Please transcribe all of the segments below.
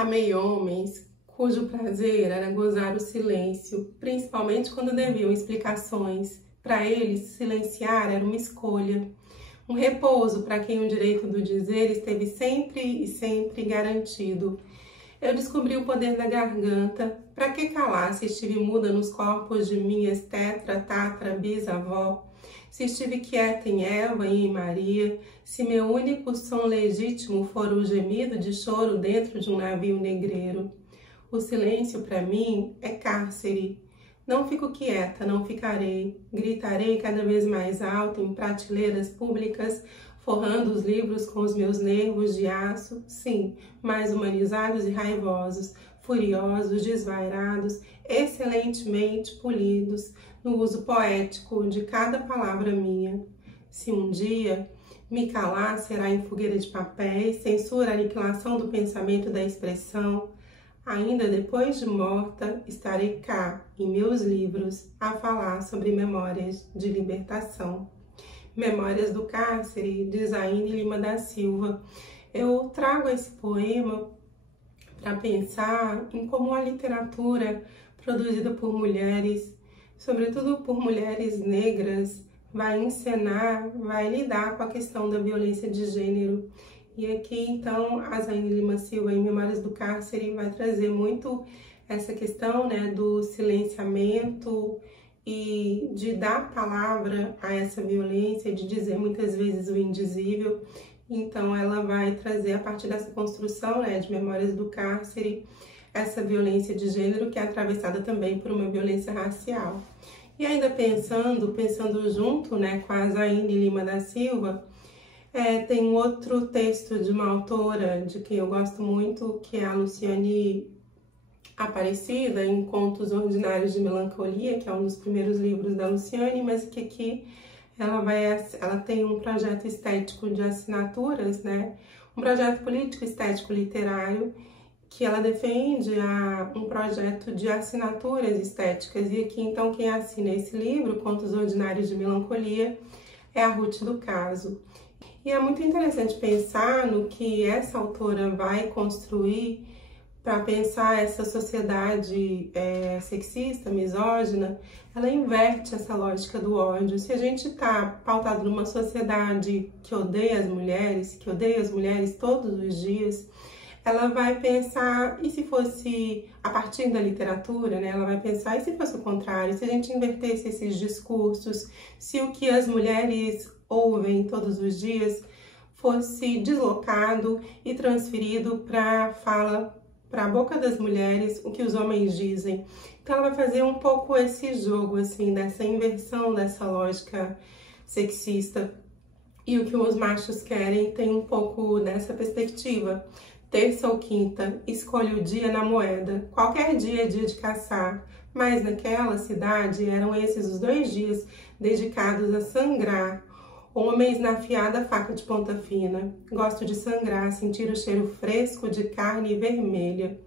Amei homens cujo prazer era gozar o silêncio, principalmente quando deviam explicações. Para eles, silenciar era uma escolha, um repouso para quem o direito do dizer esteve sempre e sempre garantido. Eu descobri o poder da garganta. Para que calar se estive muda nos corpos de minhas tetra, tatra, bisavó? Se estive quieta em Eva e em Maria? Se meu único som legítimo for o gemido de choro dentro de um navio negreiro? O silêncio para mim é cárcere. Não fico quieta, não ficarei. Gritarei cada vez mais alto em prateleiras públicas, forrando os livros com os meus nervos de aço, sim, mais humanizados e raivosos, furiosos, desvairados, excelentemente polidos, no uso poético de cada palavra minha. Se um dia me calar, será em fogueira de papéis, censura, aniquilação do pensamento e da expressão. Ainda depois de morta, estarei cá, em meus livros, a falar sobre memórias de libertação. Memórias do Cárcere, de Zaine Lima da Silva. Eu trago esse poema para pensar em como a literatura produzida por mulheres, sobretudo por mulheres negras, vai encenar, vai lidar com a questão da violência de gênero. E aqui, então, a Zaine Lima Silva, em Memórias do Cárcere, vai trazer muito essa questão, né, do silenciamento e de dar palavra a essa violência, de dizer muitas vezes o indizível. Então, ela vai trazer, a partir dessa construção, né, de Memórias do Cárcere, essa violência de gênero que é atravessada também por uma violência racial. E ainda pensando junto, né, com a Zaine Lima da Silva, tem um outro texto de uma autora de quem eu gosto muito, que é a Luciane Aparecida, em Contos Ordinários de Melancolia, que é um dos primeiros livros da Luciane, mas que aqui ela tem um projeto estético de assinaturas, né? Um projeto político, estético, literário, que ela defende um projeto de assinaturas estéticas. E aqui, então, quem assina esse livro, Contos Ordinários de Melancolia, é a Ruth do Caso. E é muito interessante pensar no que essa autora vai construir para pensar essa sociedade sexista, misógina. Ela inverte essa lógica do ódio. Se a gente está pautado numa sociedade que odeia as mulheres todos os dias, ela vai pensar, e se fosse a partir da literatura, né? Ela vai pensar, e se fosse o contrário, se a gente invertesse esses discursos, se o que as mulheres ouvem todos os dias fosse deslocado e transferido para a fala, para a boca das mulheres, o que os homens dizem. Então ela vai fazer um pouco esse jogo, assim, dessa inversão dessa lógica sexista. E o que os machos querem tem um pouco dessa perspectiva. Terça ou quinta, escolhe o dia na moeda. Qualquer dia é dia de caçar, mas naquela cidade eram esses os 2 dias dedicados a sangrar. Homens na afiada faca de ponta fina. Gosto de sangrar, sentir o cheiro fresco de carne vermelha.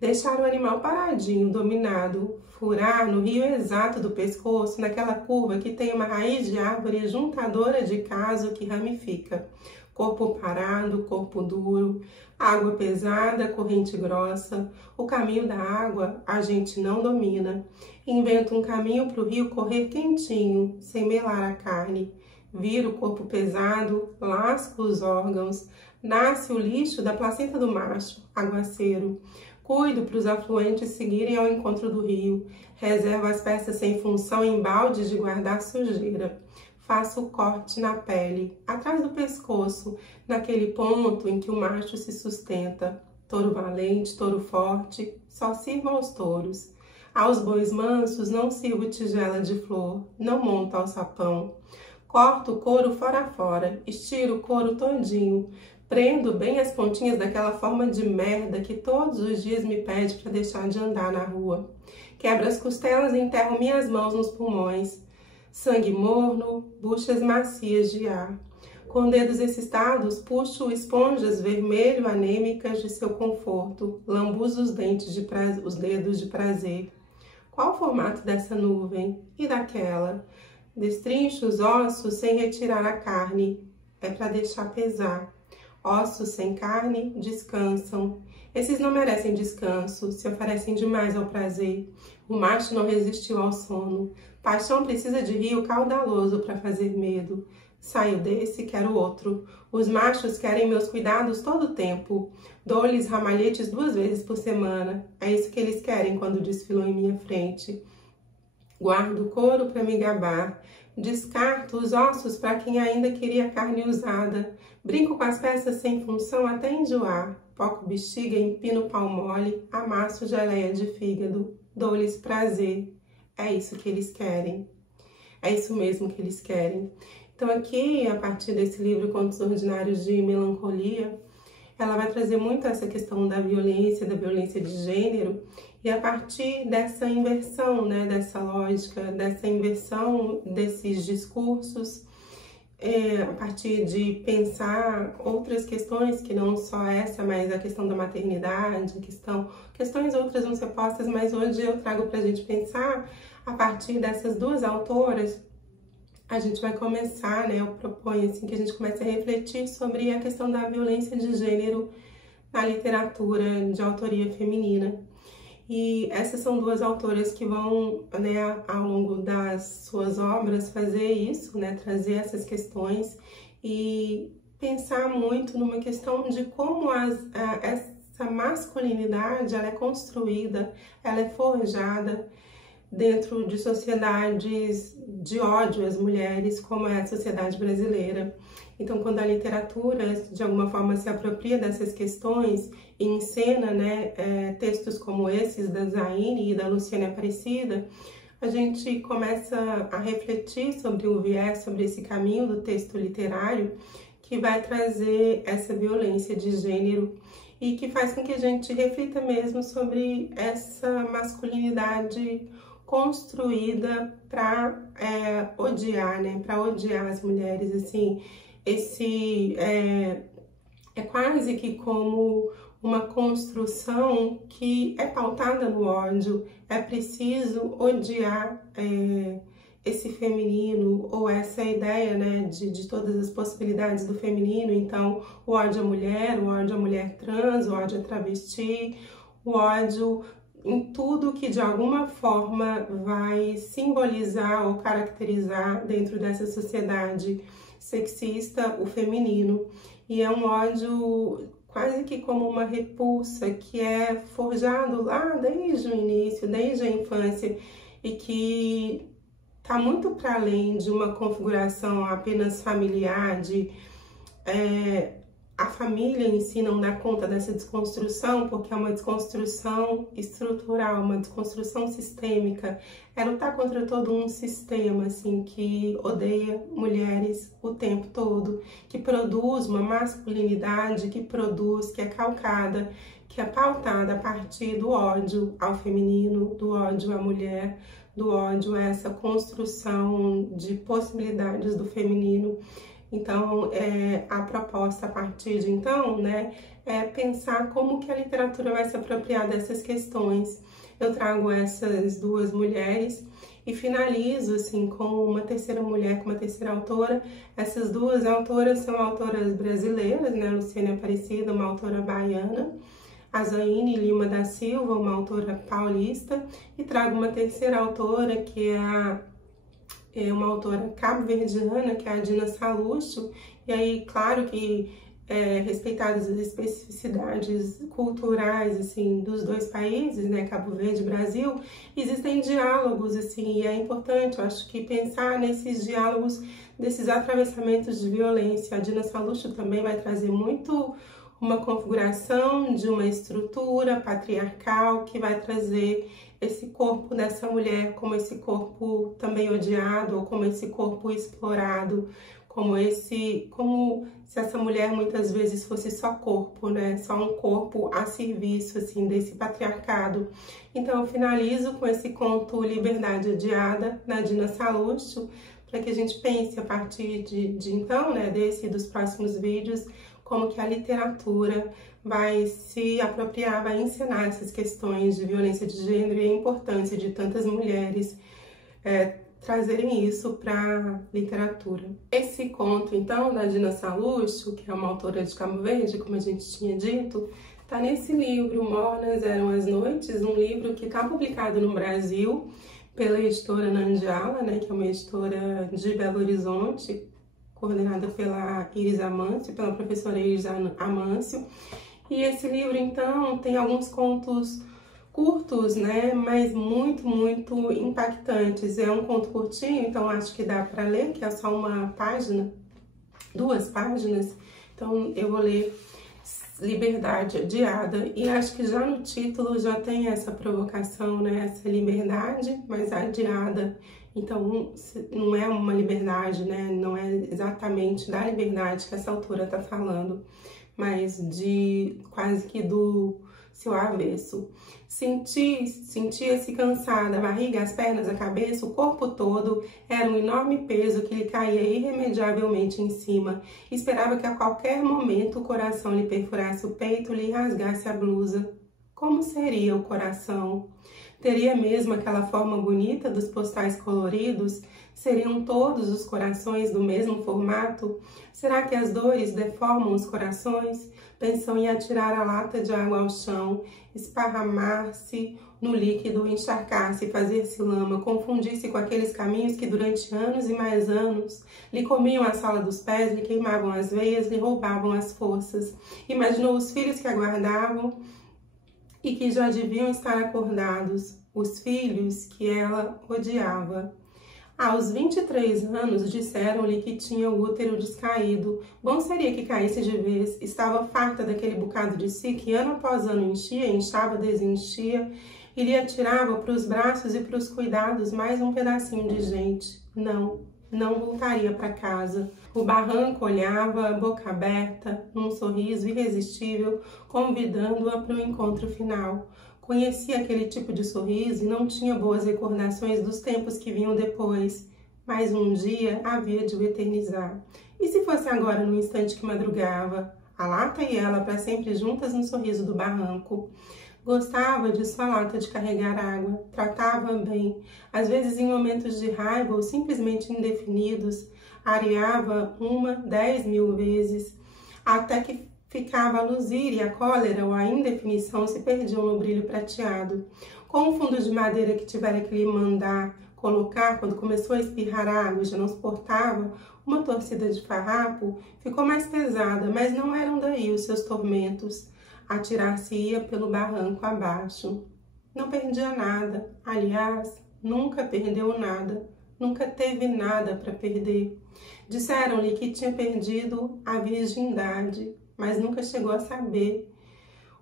Deixar o animal paradinho, dominado. Furar no rio exato do pescoço, naquela curva que tem uma raiz de árvore juntadora de caso que ramifica. Corpo parado, corpo duro, água pesada, corrente grossa. O caminho da água a gente não domina. Inventa um caminho para o rio correr quentinho, sem melar a carne. Vira o corpo pesado, lasca os órgãos, nasce o lixo da placenta do macho, aguaceiro. Cuido para os afluentes seguirem ao encontro do rio, reservo as peças sem função em baldes de guardar sujeira. Faço o corte na pele, atrás do pescoço, naquele ponto em que o macho se sustenta. Touro valente, touro forte, só sirvo aos touros. Aos bois mansos não sirvo tigela de flor, não monto alçapão. Corto o couro fora a fora, estiro o couro todinho, prendo bem as pontinhas daquela forma de merda que todos os dias me pede para deixar de andar na rua. Quebro as costelas e enterro minhas mãos nos pulmões. Sangue morno, buchas macias de ar. Com dedos excitados, puxo esponjas vermelho anêmicas de seu conforto, lambuzo os dedos de prazer. Qual o formato dessa nuvem? E daquela? Destrincho os ossos sem retirar a carne. É para deixar pesar. Ossos sem carne descansam. Esses não merecem descanso, se oferecem demais ao prazer. O macho não resistiu ao sono. Paixão precisa de rio caudaloso para fazer medo. Saio desse, quero outro. Os machos querem meus cuidados todo o tempo. Dou-lhes ramalhetes 2 vezes por semana. É isso que eles querem quando desfilam em minha frente. Guardo couro para me gabar. Descarto os ossos para quem ainda queria carne usada. Brinco com as peças sem função até enjoar. Poco bexiga, empino pau mole, amasso geleia de fígado. Dou-lhes prazer. É isso que eles querem. É isso mesmo que eles querem. Então aqui, a partir desse livro Contos Ordinários de Melancolia, ela vai trazer muito essa questão da violência de gênero, e a partir dessa inversão, né, dessa lógica, dessa inversão desses discursos, a partir de pensar outras questões que não só essa, mas a questão da maternidade, questões outras vão ser postas, mas hoje eu trago para a gente pensar a partir dessas 2 autoras. A gente vai começar, né, eu proponho assim, que a gente comece a refletir sobre a questão da violência de gênero na literatura de autoria feminina. E essas são 2 autoras que vão, né, ao longo das suas obras fazer isso, né, trazer essas questões e pensar muito numa questão de como essa masculinidade ela é construída, ela é forjada dentro de sociedades de ódio às mulheres, como é a sociedade brasileira. Então, quando a literatura, de alguma forma, se apropria dessas questões e encena, né, textos como esses da Zaine e da Luciane Aparecida, a gente começa a refletir sobre o viés, sobre esse caminho do texto literário que vai trazer essa violência de gênero e que faz com que a gente reflita mesmo sobre essa masculinidade construída para odiar, né? Para odiar as mulheres, assim. É quase que como uma construção que é pautada no ódio. É preciso odiar esse feminino, ou essa ideia, né, de todas as possibilidades do feminino. Então, o ódio à mulher trans, o ódio à travesti, o ódio em tudo que de alguma forma vai simbolizar ou caracterizar dentro dessa sociedade sexista o feminino. E é um ódio quase que como uma repulsa que é forjado lá desde o início, desde a infância, e que está muito para além de uma configuração apenas familiar, a família em si não dá conta dessa desconstrução, porque é uma desconstrução estrutural, uma desconstrução sistêmica. É lutar contra todo um sistema, assim, que odeia mulheres o tempo todo, que produz uma masculinidade, que é calcada, que é pautada a partir do ódio ao feminino, do ódio à mulher, do ódio a essa construção de possibilidades do feminino. Então, a proposta a partir de então, né, é pensar como que a literatura vai se apropriar dessas questões. Eu trago essas 2 mulheres e finalizo, assim, com uma terceira mulher, com uma terceira autora. Essas 2 autoras são autoras brasileiras, né, Luciane Aparecida, uma autora baiana, a Zaine Lima da Silva, uma autora paulista, e trago uma terceira autora que é uma autora cabo-verdiana, que é a Dina Salusto, e aí, claro que respeitadas as especificidades culturais, assim, dos 2 países, né, Cabo Verde e Brasil, existem diálogos, assim, e é importante, eu acho que pensar nesses diálogos, desses atravessamentos de violência. A Dina Salusto também vai trazer muito uma configuração de uma estrutura patriarcal que vai trazer esse corpo dessa mulher como esse corpo também odiado, ou como esse corpo explorado, como se essa mulher muitas vezes fosse só corpo, né? Só um corpo a serviço, assim, desse patriarcado. Então eu finalizo com esse conto Liberdade Odiada, da Dina Salusto, para que a gente pense a partir de então, né, desse e dos próximos vídeos, como que a literatura vai se apropriar, vai ensinar essas questões de violência de gênero e a importância de tantas mulheres trazerem isso para a literatura. Esse conto, então, da Dina Salusto, que é uma autora de Cabo Verde, como a gente tinha dito, Tá nesse livro, Mornas Eram as Noites, um livro que está publicado no Brasil pela editora Nandiala, né, que é uma editora de Belo Horizonte, coordenada pela Iris Amâncio, pela professora Iris Amâncio. E esse livro, então, tem alguns contos curtos, né, mas muito impactantes. É um conto curtinho, então acho que dá para ler, que é só uma página, 2 páginas. Então eu vou ler Liberdade Adiada, e acho que já no título já tem essa provocação, né, essa liberdade, mas adiada. Então não é uma liberdade, né, não é exatamente da liberdade que essa autora tá falando, mas de quase que do seu avesso. Sentia-se cansada, a barriga, as pernas, a cabeça, o corpo todo era um enorme peso que lhe caía irremediavelmente em cima. Esperava que a qualquer momento o coração lhe perfurasse o peito, lhe rasgasse a blusa. Como seria o coração? Teria mesmo aquela forma bonita dos postais coloridos? Seriam todos os corações do mesmo formato? Será que as dores deformam os corações? Pensou em atirar a lata de água ao chão, esparramar-se no líquido, encharcar-se, fazer-se lama, confundir-se com aqueles caminhos que durante anos e mais anos lhe comiam a sola dos pés, lhe queimavam as veias, lhe roubavam as forças. Imaginou os filhos que aguardavam e que já deviam estar acordados, os filhos que ela odiava. Aos 23 anos, disseram-lhe que tinha o útero descaído. Bom seria que caísse de vez. Estava farta daquele bocado de si que ano após ano enchia, inchava, desenchia e lhe atirava para os braços e para os cuidados mais um pedacinho de gente. Não voltaria para casa. O barranco olhava, boca aberta, num sorriso irresistível, convidando-a para o encontro final. Conhecia aquele tipo de sorriso e não tinha boas recordações dos tempos que vinham depois, mas um dia havia de o eternizar. E se fosse agora, no instante que madrugava, a lata e ela para sempre juntas no sorriso do barranco? Gostava de sua lata de carregar água, tratava bem, às vezes em momentos de raiva ou simplesmente indefinidos, areava 10.000 vezes, até que ficava a luzir e a cólera ou a indefinição se perdiam no brilho prateado. Com o fundo de madeira que tivera que lhe mandar colocar quando começou a espirrar água e já não suportava, uma torcida de farrapo ficou mais pesada, mas não eram daí os seus tormentos. Atirar-se-ia pelo barranco abaixo. Não perdia nada, aliás, nunca perdeu nada, nunca teve nada para perder. Disseram-lhe que tinha perdido a virgindade, mas nunca chegou a saber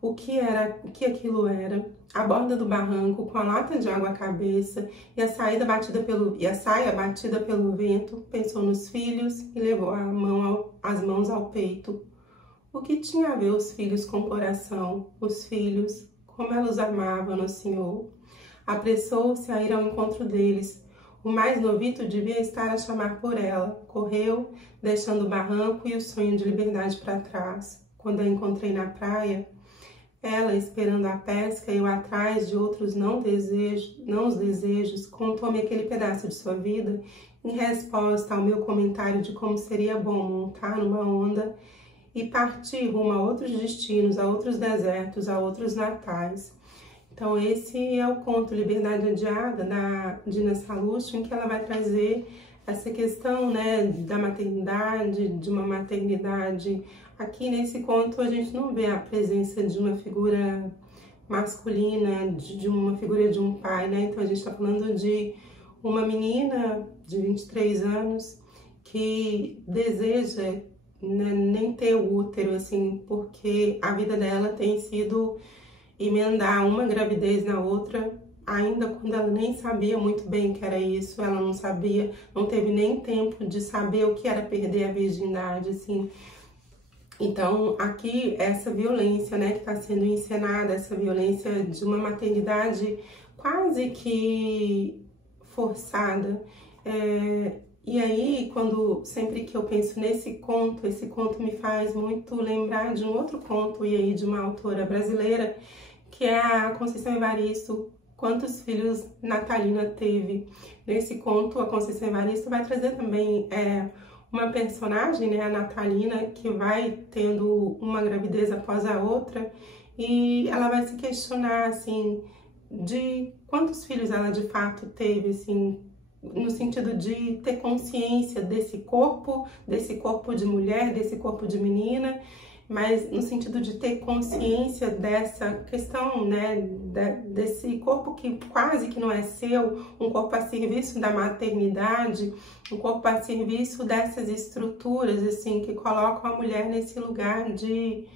o que aquilo era. A borda do barranco, com a lata de água à cabeça e a saia batida pelo vento, pensou nos filhos e levou as mãos ao peito. O que tinha a ver os filhos com o coração? Os filhos, como ela os amava no Senhor. Apressou-se a ir ao encontro deles. O mais novito devia estar a chamar por ela. Correu, deixando o barranco e o sonho de liberdade para trás. Quando a encontrei na praia, ela esperando a pesca e eu atrás de outros não os desejos, contou-me aquele pedaço de sua vida em resposta ao meu comentário de como seria bom montar numa onda e partir rumo a outros destinos, a outros desertos, a outros natais. Então esse é o conto Liberdade Adiada, da Dina Solution, em que ela vai trazer essa questão, né, da maternidade, de uma maternidade. Aqui nesse conto a gente não vê a presença de uma figura masculina, de uma figura de um pai, né? Então a gente está falando de uma menina de 23 anos que deseja, né, nem ter o útero, assim, porque a vida dela tem sido emendar uma gravidez na outra, ainda quando ela nem sabia muito bem o que era isso, ela não sabia, não teve nem tempo de saber o que era perder a virgindade, assim. Então, aqui, essa violência, né, que está sendo encenada, essa violência de uma maternidade quase que forçada. E aí, sempre que eu penso nesse conto, esse conto me faz muito lembrar de um outro conto, e aí de uma autora brasileira, que é a Conceição Evaristo, Quantos Filhos Natalina Teve. Nesse conto, a Conceição Evaristo vai trazer também uma personagem, né, a Natalina, que vai tendo uma gravidez após a outra, e ela vai se questionar, assim, de quantos filhos ela de fato teve, assim, no sentido de ter consciência desse corpo de mulher, desse corpo de menina, mas no sentido de ter consciência dessa questão, né, desse corpo que quase que não é seu, um corpo a serviço da maternidade, um corpo a serviço dessas estruturas, assim, que colocam a mulher nesse lugar de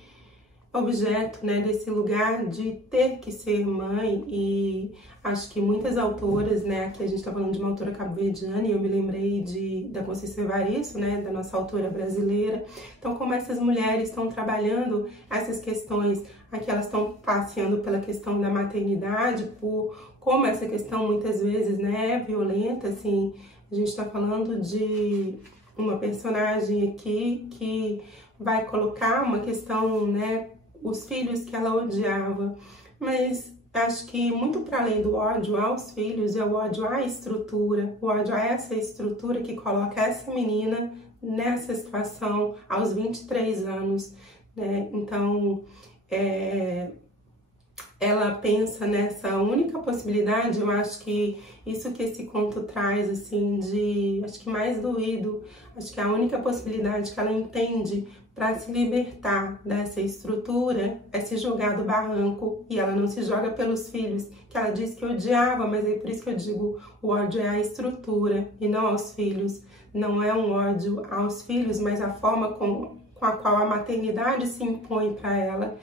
objeto, né, desse lugar de ter que ser mãe. E acho que muitas autoras, né, aqui a gente tá falando de uma autora cabo-verdiana e eu me lembrei da Conceição Evaristo, né, da nossa autora brasileira. Então, como essas mulheres estão trabalhando essas questões, aqui elas estão passeando pela questão da maternidade, por como essa questão muitas vezes, né, é violenta, assim, a gente tá falando de uma personagem aqui que vai colocar uma questão, né, os filhos que ela odiava, mas acho que muito para além do ódio aos filhos, é o ódio à estrutura, o ódio a essa estrutura que coloca essa menina nessa situação aos 23 anos, né? Então, ela pensa nessa única possibilidade. Eu acho que isso que esse conto traz, assim, acho que mais doído, acho que a única possibilidade que ela entende para se libertar dessa estrutura é se jogar do barranco, e ela não se joga pelos filhos, que ela diz que odiava, mas é por isso que eu digo, o ódio é a estrutura e não aos filhos. Não é um ódio aos filhos, mas a forma com a qual a maternidade se impõe para ela.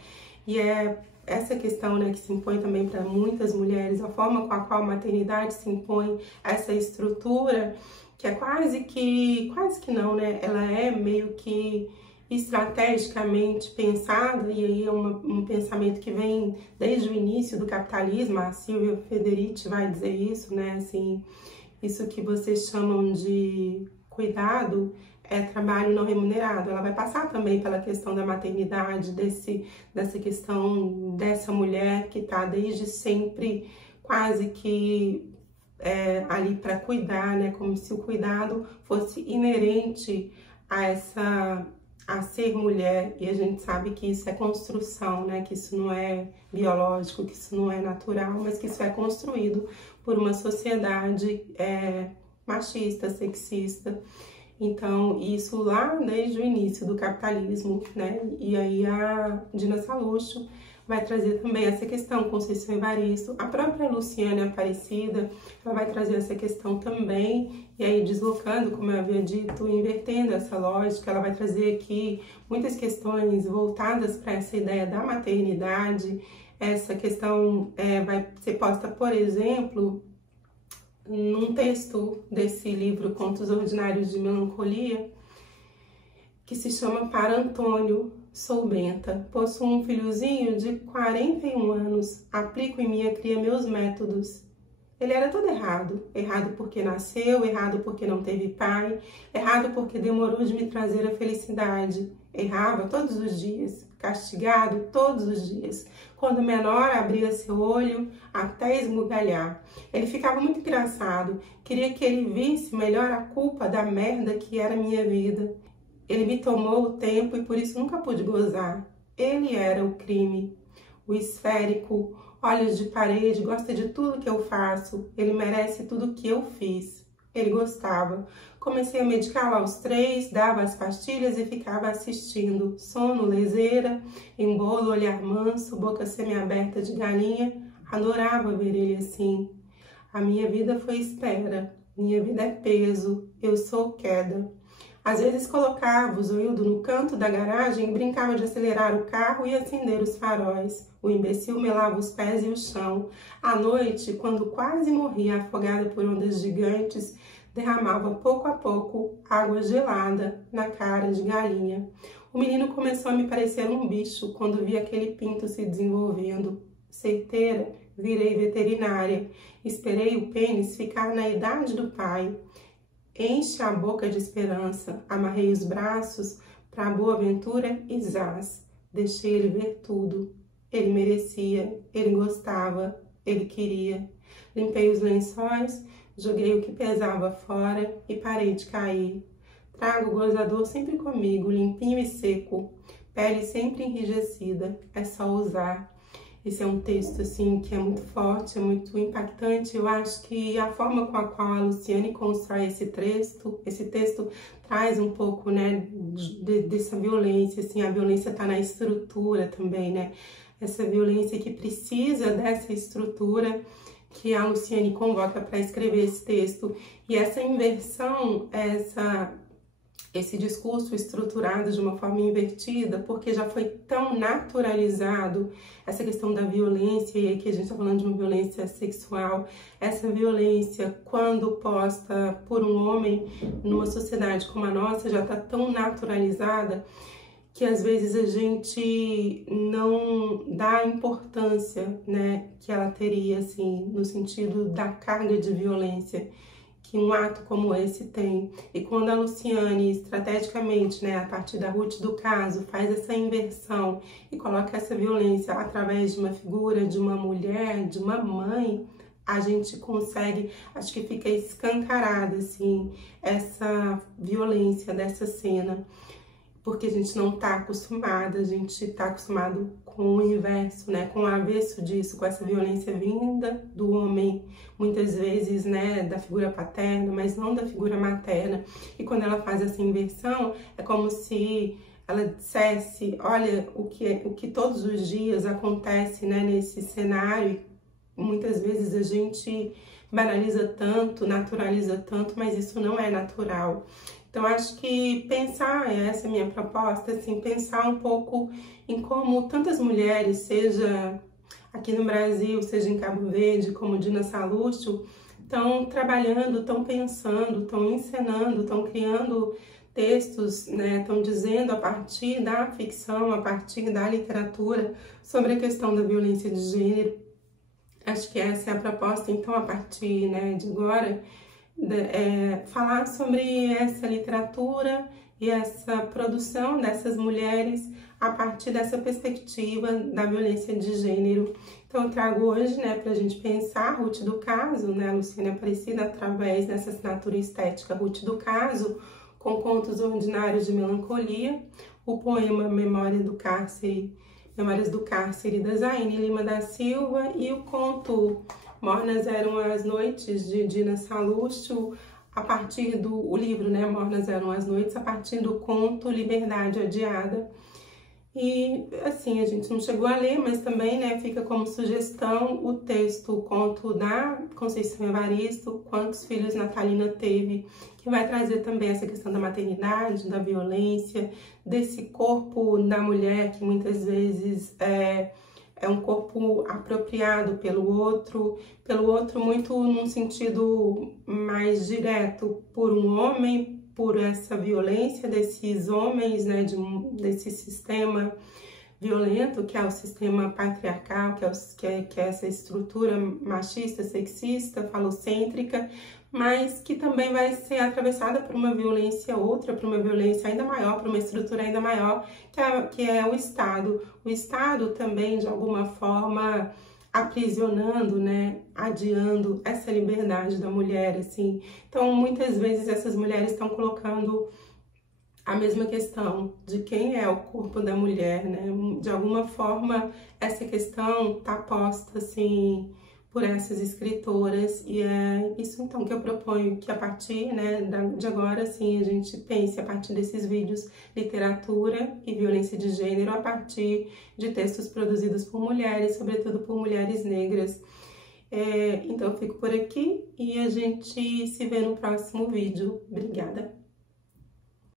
E é essa questão, né, que se impõe também para muitas mulheres, a forma com a qual a maternidade se impõe, essa estrutura, que é quase que não, né, ela é meio que estrategicamente pensada, e aí é um pensamento que vem desde o início do capitalismo. A Silvia Federici vai dizer isso, né, assim, isso que vocês chamam de cuidado é trabalho não remunerado. Ela vai passar também pela questão da maternidade, dessa questão dessa mulher que está desde sempre quase que ali para cuidar, né? Como se o cuidado fosse inerente a ser mulher, e a gente sabe que isso é construção, né? Que isso não é biológico, que isso não é natural, mas que isso é construído por uma sociedade machista, sexista. Então, isso lá desde o início do capitalismo, né? E aí a Dina Salucho vai trazer também essa questão, Conceição Evaristo, a própria Luciane Aparecida, ela vai trazer essa questão também, e aí deslocando, como eu havia dito, invertendo essa lógica. Ela vai trazer aqui muitas questões voltadas para essa ideia da maternidade. Essa questão vai ser posta, por exemplo, num texto desse livro Contos Ordinários de Melancolia, que se chama Para Antônio. Sou benta, possuo um filhozinho de 41 anos, aplico em minha cria meus métodos. Ele era todo errado, errado porque nasceu, errado porque não teve pai, errado porque demorou de me trazer a felicidade, errava todos os dias, castigado todos os dias. Quando menor, abria seu olho até esmugalhar. Ele ficava muito engraçado, queria que ele visse melhor a culpa da merda que era minha vida. Ele me tomou o tempo e por isso nunca pude gozar. Ele era o crime. O esférico, olhos de parede, gosta de tudo que eu faço. Ele merece tudo que eu fiz. Ele gostava. Comecei a medicá-lo aos 3, dava as pastilhas e ficava assistindo. Sono, leseira, embolo, olhar manso, boca semiaberta de galinha. Adorava ver ele assim. A minha vida foi espera. Minha vida é peso. Eu sou queda. Às vezes colocava o Zoildo no canto da garagem e brincava de acelerar o carro e acender os faróis. O imbecil melava os pés e o chão. À noite, quando quase morria afogada por ondas gigantes, derramava pouco a pouco água gelada na cara de galinha. O menino começou a me parecer um bicho quando vi aquele pinto se desenvolvendo. Certeira, virei veterinária. Esperei o pênis ficar na idade do pai. Enche a boca de esperança, amarrei os braços para a boa aventura e zás. Deixei ele ver tudo. Ele merecia, ele gostava, ele queria. Limpei os lençóis, joguei o que pesava fora e parei de cair. Trago o gozador sempre comigo, limpinho e seco. pele sempre enrijecida, é só usar. Esse é um texto, assim, que é muito forte, é muito impactante. Eu acho que a forma com a qual a Luciane constrói esse texto traz um pouco, né, dessa violência, assim, a violência tá na estrutura também, né? Essa violência que precisa dessa estrutura que a Luciane convoca para escrever esse texto. E essa inversão, esse discurso estruturado de uma forma invertida, porque já foi tão naturalizado essa questão da violência, e aqui a gente está falando de uma violência sexual, essa violência, quando posta por um homem numa sociedade como a nossa, já está tão naturalizada que às vezes a gente não dá a importância, né, que ela teria, assim, no sentido da carga de violência que um ato como esse tem. E quando a Luciane, estrategicamente, né, a partir da Ruth do Caso, faz essa inversão e coloca essa violência através de uma figura, de uma mulher, de uma mãe, a gente consegue, acho que fica escancarada, assim, essa violência dessa cena, porque a gente não tá acostumada, a gente tá acostumado com o inverso, né, com o avesso disso, com essa violência vinda do homem, muitas vezes, né, da figura paterna, mas não da figura materna. E quando ela faz essa inversão, é como se ela dissesse, olha, o que todos os dias acontece, né, nesse cenário, e muitas vezes a gente banaliza tanto, naturaliza tanto, mas isso não é natural. Então, acho que pensar, essa é a minha proposta, assim, pensar um pouco em como tantas mulheres, seja aqui no Brasil, seja em Cabo Verde, como Dina Salúcio, estão trabalhando, estão pensando, estão encenando, estão criando textos, né, estão dizendo a partir da ficção, a partir da literatura, sobre a questão da violência de gênero. Acho que essa é a proposta, então, a partir, né, de agora, falar sobre essa literatura e essa produção dessas mulheres a partir dessa perspectiva da violência de gênero. Então eu trago hoje, né, para a gente pensar Ruth do Caso, né, a Luciane Aparecida, através dessa assinatura estética Ruth do Caso, com contos ordinários de melancolia, o poema Memórias do Cárcere, da Zaine Lima da Silva, e o conto Mornas Eram as Noites, de Dina Salúcio, a partir o livro, né, Mornas Eram as Noites, a partir do conto Liberdade Adiada. E, assim, a gente não chegou a ler, mas também, né, fica como sugestão o texto, o conto da Conceição Evaristo, Quantos Filhos Natalina Teve, que vai trazer também essa questão da maternidade, da violência, desse corpo da mulher que muitas vezes é um corpo apropriado pelo outro muito num sentido mais direto por um homem, por essa violência desses homens, né, desse sistema violento, que é o sistema patriarcal, que é essa estrutura machista, sexista, falocêntrica, mas que também vai ser atravessada por uma violência outra, por uma violência ainda maior, por uma estrutura ainda maior, que é o Estado. O Estado também, de alguma forma, aprisionando, né, adiando essa liberdade da mulher, assim. Então, muitas vezes essas mulheres estão colocando a mesma questão de quem é o corpo da mulher, né? De alguma forma, essa questão tá posta, assim, por essas escritoras, e é isso então que eu proponho, que a partir, né, de agora, assim, a gente pense a partir desses vídeos literatura e violência de gênero a partir de textos produzidos por mulheres, sobretudo por mulheres negras. Então eu fico por aqui e a gente se vê no próximo vídeo. Obrigada!